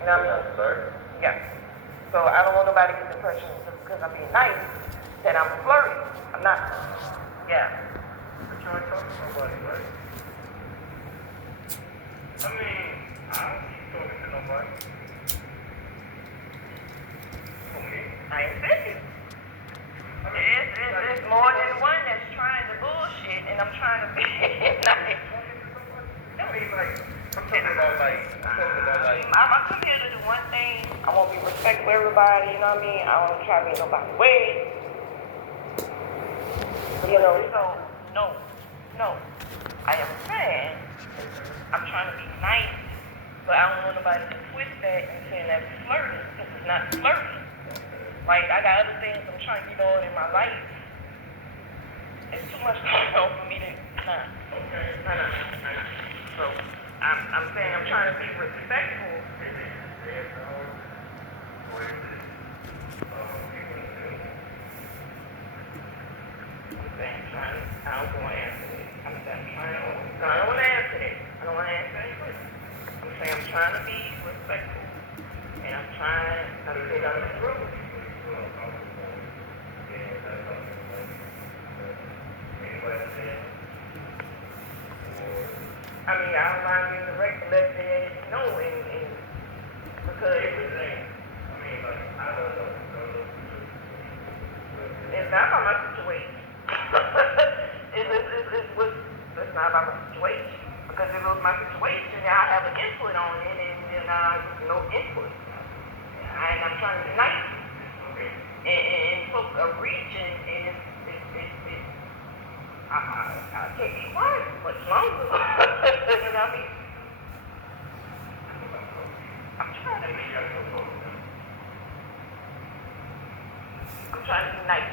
You know what I mean? Yeah. So I don't want nobody to get the impression just because I'm being nice that I'm flirty. I'm not. Yeah. But you ain't talking to nobody, right? I mean, I don't keep talking to nobody. For me? I ain't saying it. It's more than one that's trying to bullshit, and I'm trying to be nice. I mean, like, I'm talking about like. I come here to do one thing. I want to be respectful for everybody, you know what I mean? I don't try to be nobody's way. You know, so, no. I am saying, I'm trying to be nice, but I don't want nobody to twist that and saying that's flirting, because it's not flirting. Like, I got other things I'm trying to get on in my life. It's too much going on for me to not. No. So, I'm saying I'm trying to be respectful. I don't want to answer it. I don't want to answer it. I don't want to answer any questions. I'm saying I'm trying to be respectful, and I'm trying not to get out of the room. I mean, I don't mind being direct to let them know, and because it's not about my situation. It's not about my situation. Because if it was my situation, I have an input on it, and then no input. And I'm trying to be nice. And folks are reaching, and I can't be quiet much longer. You know what I mean? I'm trying to be nice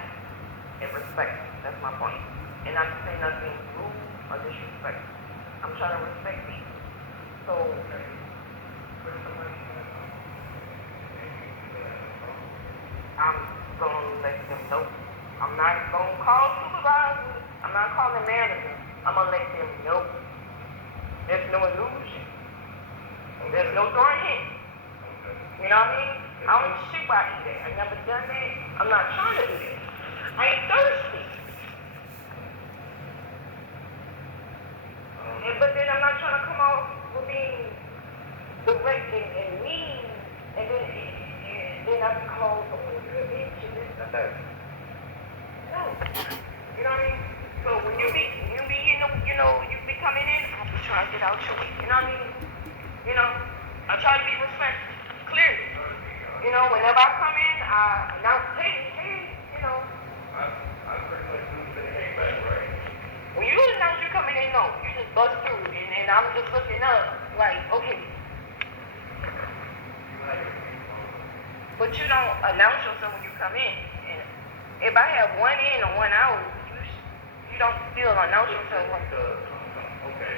and respectful. That's my point. And not to say nothing rude or disrespectful. I'm trying to respect people. So, I'm going to let them know. I'm not going to call supervisors. I'm not calling managers. I'm going to let them know. There's no illusion. There's no throwing hints. You know what I mean? I don't shit by either. I never done that. I'm not trying to do that. I ain't thirsty. But then I'm not trying to come off with being direct and mean, and then I be called, oh, you're a bitch, and this and that. No. You know what I mean? So when you be coming in, I be trying to get out your way. You know what I mean? You know, I try to be respectful, clearly. You know, whenever I come in, I announce, hey, you know. I pretty much do the hey back, right? When you announce you're coming in, no, you just bust through, and I'm just looking up, like, okay. But you don't announce yourself when you come in. And if I have one in or one out, you don't still announce yourself. Okay.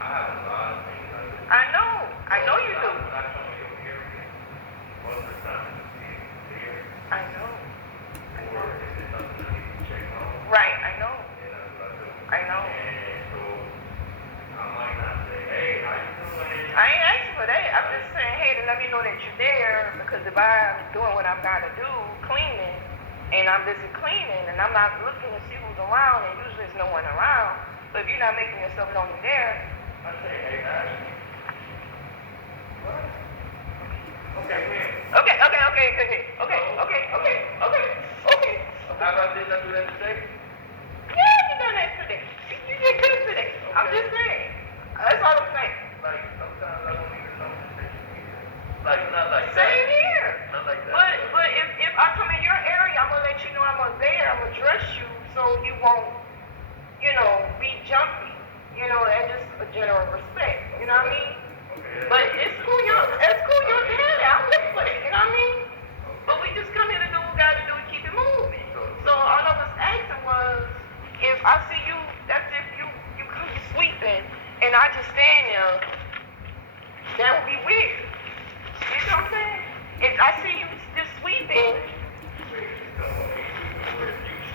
I have a lot of things I do. I know you do. When I come to your area, most of the time it's here. I know. Or if it's something I need to check on. Right, I know. And that's what I do. I know. And so, I might not say, hey, how you doing? I ain't asking for that. I'm just saying, hey, to let me know that you're there, because if I'm doing what I've got to do, cleaning, and I'm busy cleaning, and I'm not looking to see who's around, and usually there's no one around, but if you're not making yourself known you're there, I say, hey, guys. What? Okay, man. Okay. How about this? I do that today? Yeah, you done that today. You did good today. Okay. I'm just saying. That's all I'm saying. Like, sometimes I don't even know what you mean. Like, not like that. Same here. Not like that. But if I come in your area, I'm going to let you know I'm there. I'm going to dress you so you won't, be jumpy. And just a general respect. You know what I mean? Okay. But it's cool, you're there. I'll look for it. You know what I mean? But we just come here to do what we got to do and keep it moving. So all I was asking was, if I see you, that's if you come sweeping, and I just stand there, that would be weird. You know what I'm saying? If I see you just sweeping,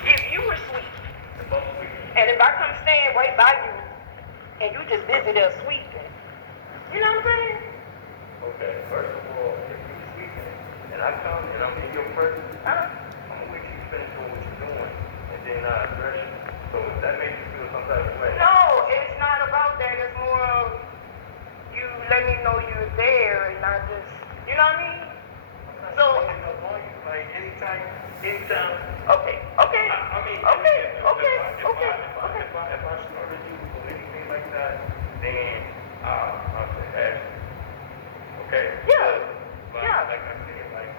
if you were sweeping, and if I come stand right by you, and you just busy there sweeping, you know what I'm saying? Okay, first of all, if you sleeping and I come and I'm in your presence, Uh-huh. I'm gonna wait till you finish doing what you're doing and then I address you. So if that makes you feel some type of way. No, it's not about that. It's more of you let me know you're there and not just, you know what I mean? So, like anytime. okay. I mean, Okay. If I started you or anything like that, then I'll say that. Okay? Yeah. But Yeah. like I said, like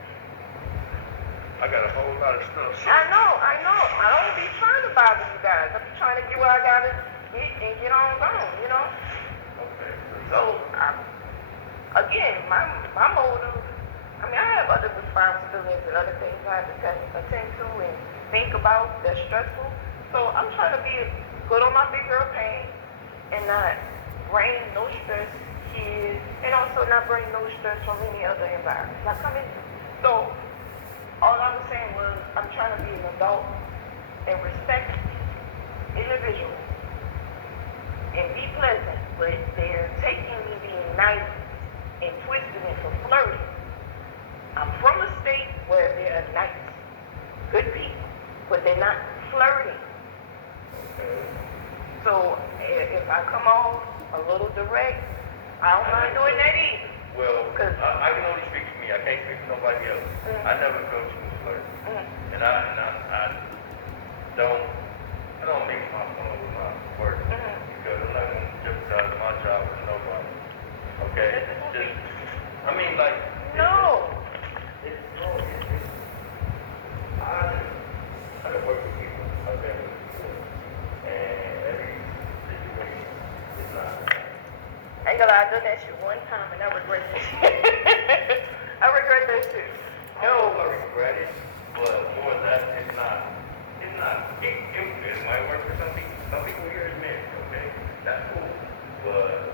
I got a whole lot of stuff. I know. I don't be trying to bother you guys. I'm just trying to get where I gotta get and get on going, you know? Okay. So, again, my motive, I mean, I have other responsibilities and other things I have to attend to and think about that's stressful. So I'm trying to be good on my big girl pain and not bring no stress here and also not bring no stress from any other environment I come into. So all I was saying was I'm trying to be an adult and respect individuals and be pleasant, but they're taking me being nice and twisting it for flirting. I'm from a state where they're nice, good people, but they're not flirting. So if I come off a little direct, I don't mind doing that either. Well, I can only speak for me. I can't speak for nobody else. I never felt you was flirting. And I don't make my fun with my work because I'm not gonna jeopardize my job with nobody. Okay? I mean, like. No. I don't work with people I've been with before. And every situation is not. I ain't gonna lie, I done that shit one time and I regret that shit. I regret that shit. No, I regret it, but more than that, it might work for some people. Some people here is married, okay? That's cool. But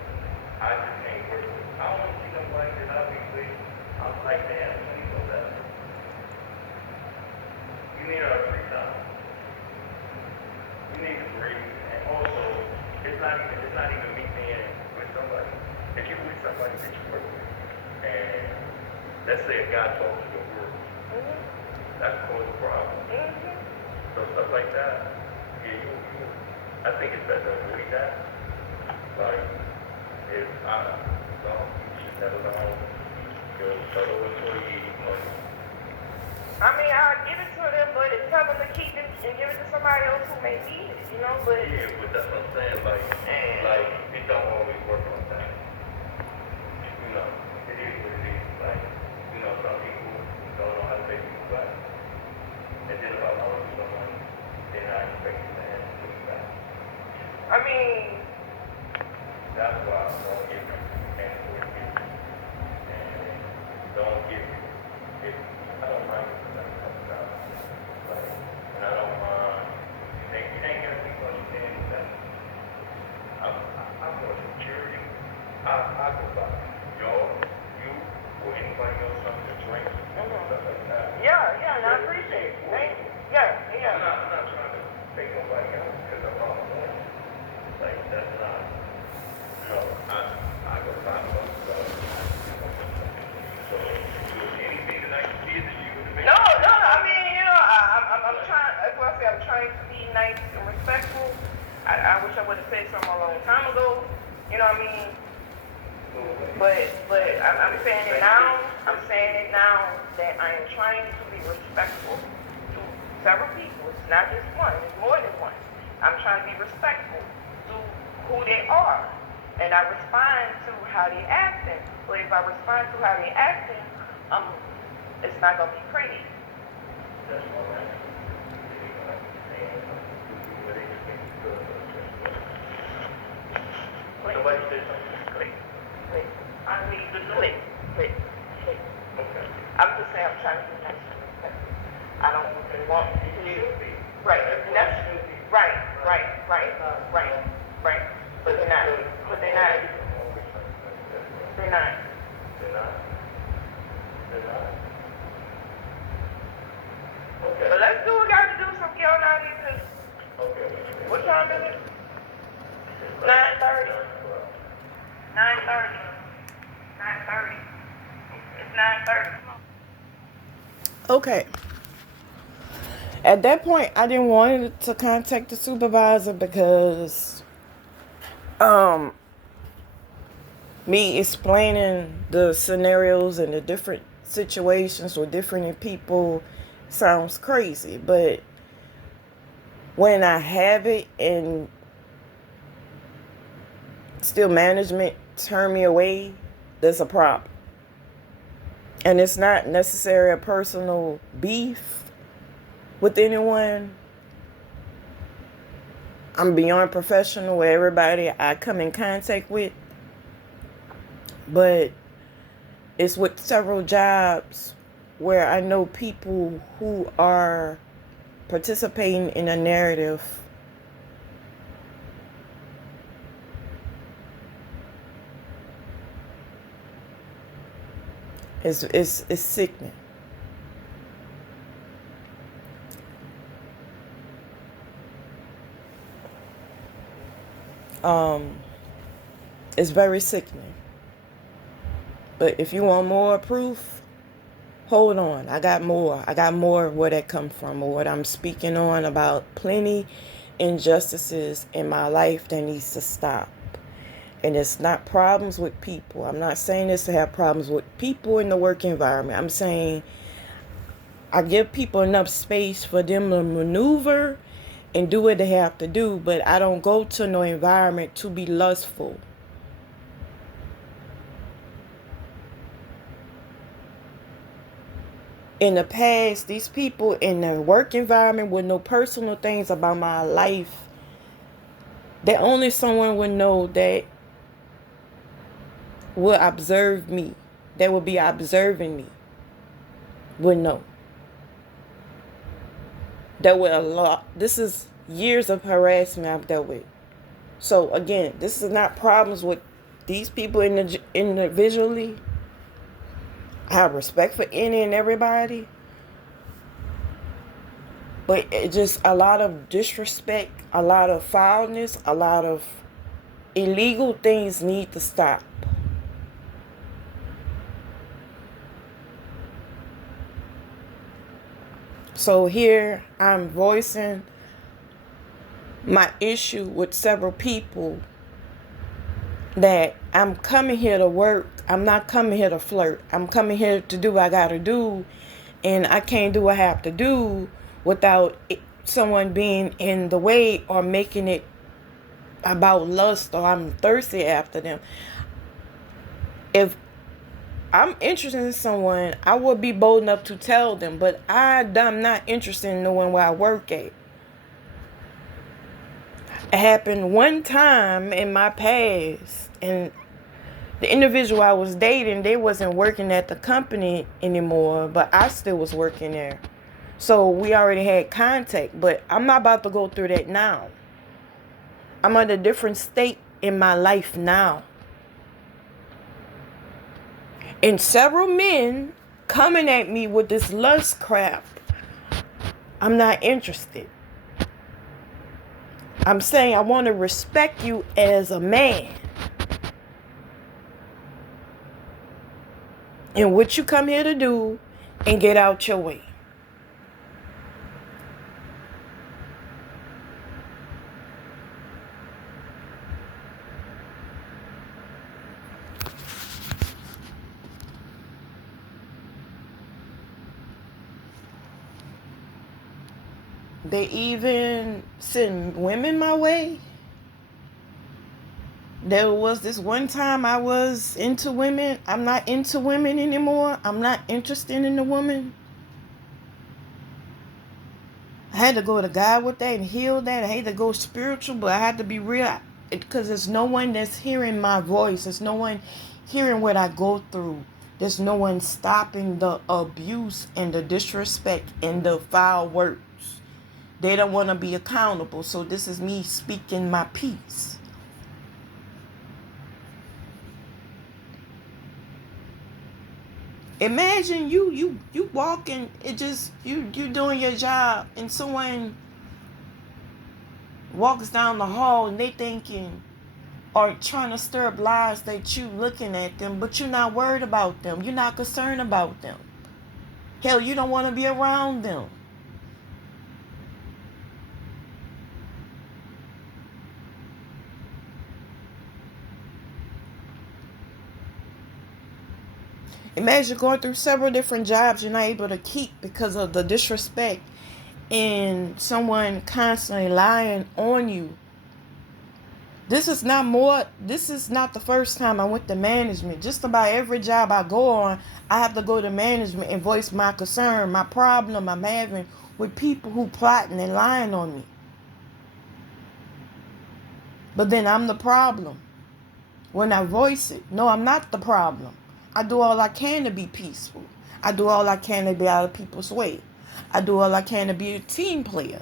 I just can't work with it. I don't want to see nobody that I be with. I'm like, damn, let me go that. You need our free time. You need to breathe. And also, it's not even me being with somebody. If you're with somebody that you work with, and let's say a guy talks to your girl, that can cause a problem. So stuff like that, yeah, I think it's better to avoid that. Like, if I don't, you should never know your fellow employee money. I mean, I'll give it to them, but tell them to keep it and give it to somebody else who may need it, you know? But Yeah, but that's what I'm saying. Like it don't always work like that. You know, it is what it is. Like, you know, some people don't know how to pay people back. And then if I want to do someone, then I expect you to answer me back. I mean, That's why I don't give you and for you. And don't give you. If I don't mind if that comes out. Like, and I don't mind. You ain't gonna be understanding that. I'm more security. I go by you or anybody else something to drink, stuff like that. yeah, and I appreciate it. Thank you. Yeah. I'm not trying to take nobody out because I'm all alone. Like, that's not, no, I go by myself. So, anything that I can see is you to make. No, I mean, you know, I'm trying, that's what I say, I'm trying to be nice and respectful. I wish I would have said something a long time ago, you know what I mean? But I'm saying it now, that I am trying to be respectful to several people. It's not just one, it's more than one. I'm trying to be respectful to who they are. And I respond to how they're acting. But if I respond to how they're acting, it's not going to be pretty. That's all right. Nobody said something. Click. I need to click. Okay. I'm just saying I'm trying to be nice and respectful. I don't want to hear. Right. And that's right. But they're not. Okay. But let's do what we gotta do so get on out of here. Okay. What time is it? 9:30. 9:30. 9:30. Okay. At that point, I didn't want to contact the supervisor because me explaining the scenarios and the different situations with different people sounds crazy. But when I have it and still management turn me away, there's a problem. And it's not necessarily a personal beef with anyone. I'm beyond professional with everybody I come in contact with. But it's with several jobs where I know people who are participating in a narrative it's sickening. It's very sickening. But if you want more proof, hold on. I got more. I got more where that come from, or what I'm speaking on about plenty injustices in my life that needs to stop. And it's not problems with people. I'm not saying this to have problems with people in the work environment. I'm saying I give people enough space for them to maneuver and do what they have to do, but I don't go to no environment to be lustful. In the past, these people in the work environment would know personal things about my life that only someone would know that would observe me, that would be observing me, would know. That would a lot. This is years of harassment I've dealt with. So again, this is not problems with these people individually. I have respect for any and everybody. But it's just a lot of disrespect, a lot of foulness, a lot of illegal things need to stop. So here I'm voicing my issue with several people that I'm coming here to work. I'm not coming here to flirt. I'm coming here to do what I gotta do, and I can't do what I have to do without someone being in the way or making it about lust or I'm thirsty after them. If I'm interested in someone, I would be bold enough to tell them, but I'm not interested in knowing where I work at. It happened one time in my past, and the individual I was dating, they wasn't working at the company anymore, but I still was working there. So we already had contact, but I'm not about to go through that now. I'm at a different state in my life now. And several men coming at me with this lust crap. I'm not interested. I'm saying I want to respect you as a man. And what you come here to do and get out your way. They even send women my way. There was this one time I was into women. I'm not into women anymore. I'm not interested in the woman. I had to go to God with that and heal that. I had to go spiritual, but I had to be real because there's no one that's hearing my voice. There's no one hearing what I go through. There's no one stopping the abuse and the disrespect and the foul words. They don't want to be accountable. So this is me speaking my piece. Imagine you walking, it just you doing your job and someone walks down the hall and they thinking or trying to stir up lies that you looking at them, but you're not worried about them. You're not concerned about them. Hell, you don't want to be around them. Imagine going through several different jobs you're not able to keep because of the disrespect and someone constantly lying on you. This is not the first time I went to management. Just about every job I go on, I have to go to management and voice my concern, my problem I'm having with people who plotting and lying on me. But then I'm the problem when I voice it. No, I'm not the problem. I do all I can to be peaceful. I do all I can to be out of people's way. I do all I can to be a team player.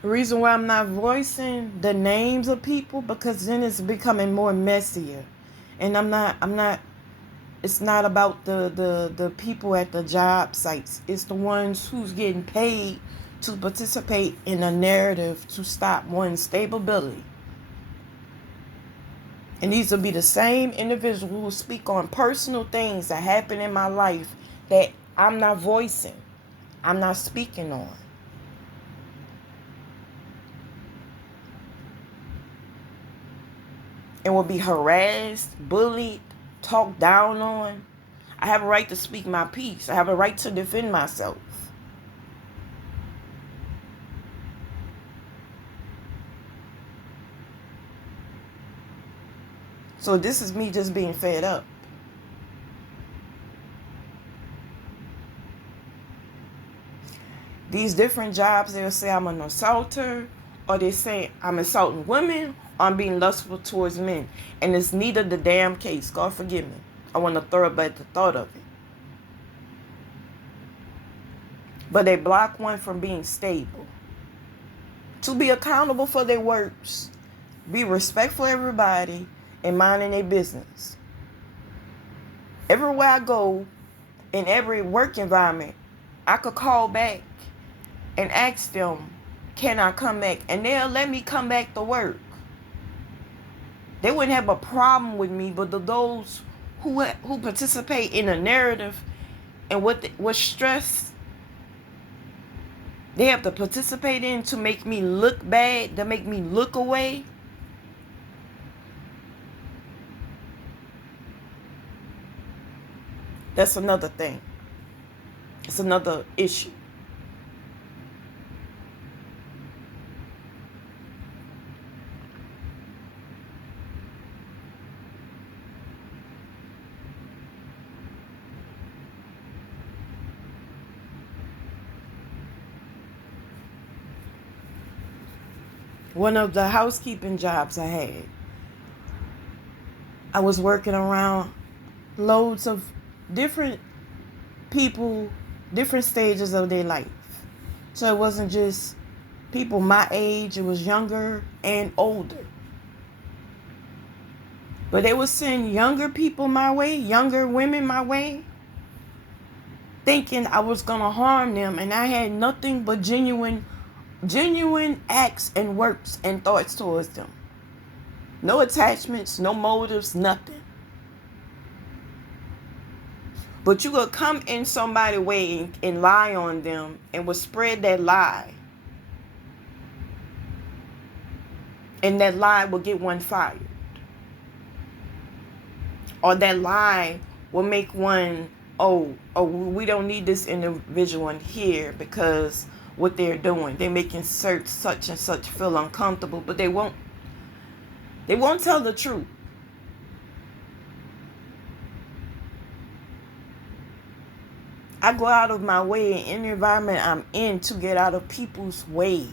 The reason why I'm not voicing the names of people, because then it's becoming more messier. And it's not about the people at the job sites. It's the ones who's getting paid to participate in a narrative to stop one's stability. And these will be the same individuals who speak on personal things that happen in my life that I'm not voicing. I'm not speaking on. And will be harassed, bullied, talked down on. I have a right to speak my piece. I have a right to defend myself. So this is me just being fed up. These different jobs, they'll say I'm an assaulter, or they say I'm assaulting women, or I'm being lustful towards men. And it's neither the damn case. God forgive me. I want to throw up at the thought of it. But they block one from being stable. To be accountable for their works. Be respectful of everybody and minding their business. Everywhere I go, in every work environment, I could call back and ask them, can I come back? And they'll let me come back to work. They wouldn't have a problem with me, but those who participate in a narrative and what stress they have to participate in to make me look bad, to make me look away. That's another thing. It's another issue. One of the housekeeping jobs I had, I was working around loads of different people, different stages of their life. So it wasn't just people my age, it was younger and older. But they would send younger people my way, younger women my way, thinking I was going to harm them. And I had nothing but genuine acts and works and thoughts towards them. No attachments, no motives, nothing. But you could come in somebody's way and lie on them and would spread that lie. And that lie will get one fired. Or that lie will make one, we don't need this individual in here because what they're doing. They're making such and such feel uncomfortable, but they won't tell the truth. I go out of my way in any environment I'm in to get out of people's way.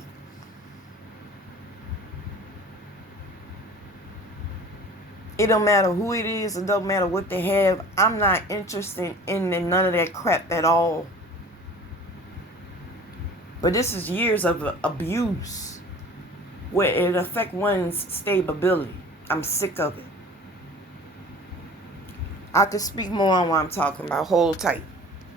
It don't matter who it is. It don't matter what they have. I'm not interested in none of that crap at all. But this is years of abuse where it affects one's stability. I'm sick of it. I could speak more on what I'm talking about. Hold tight.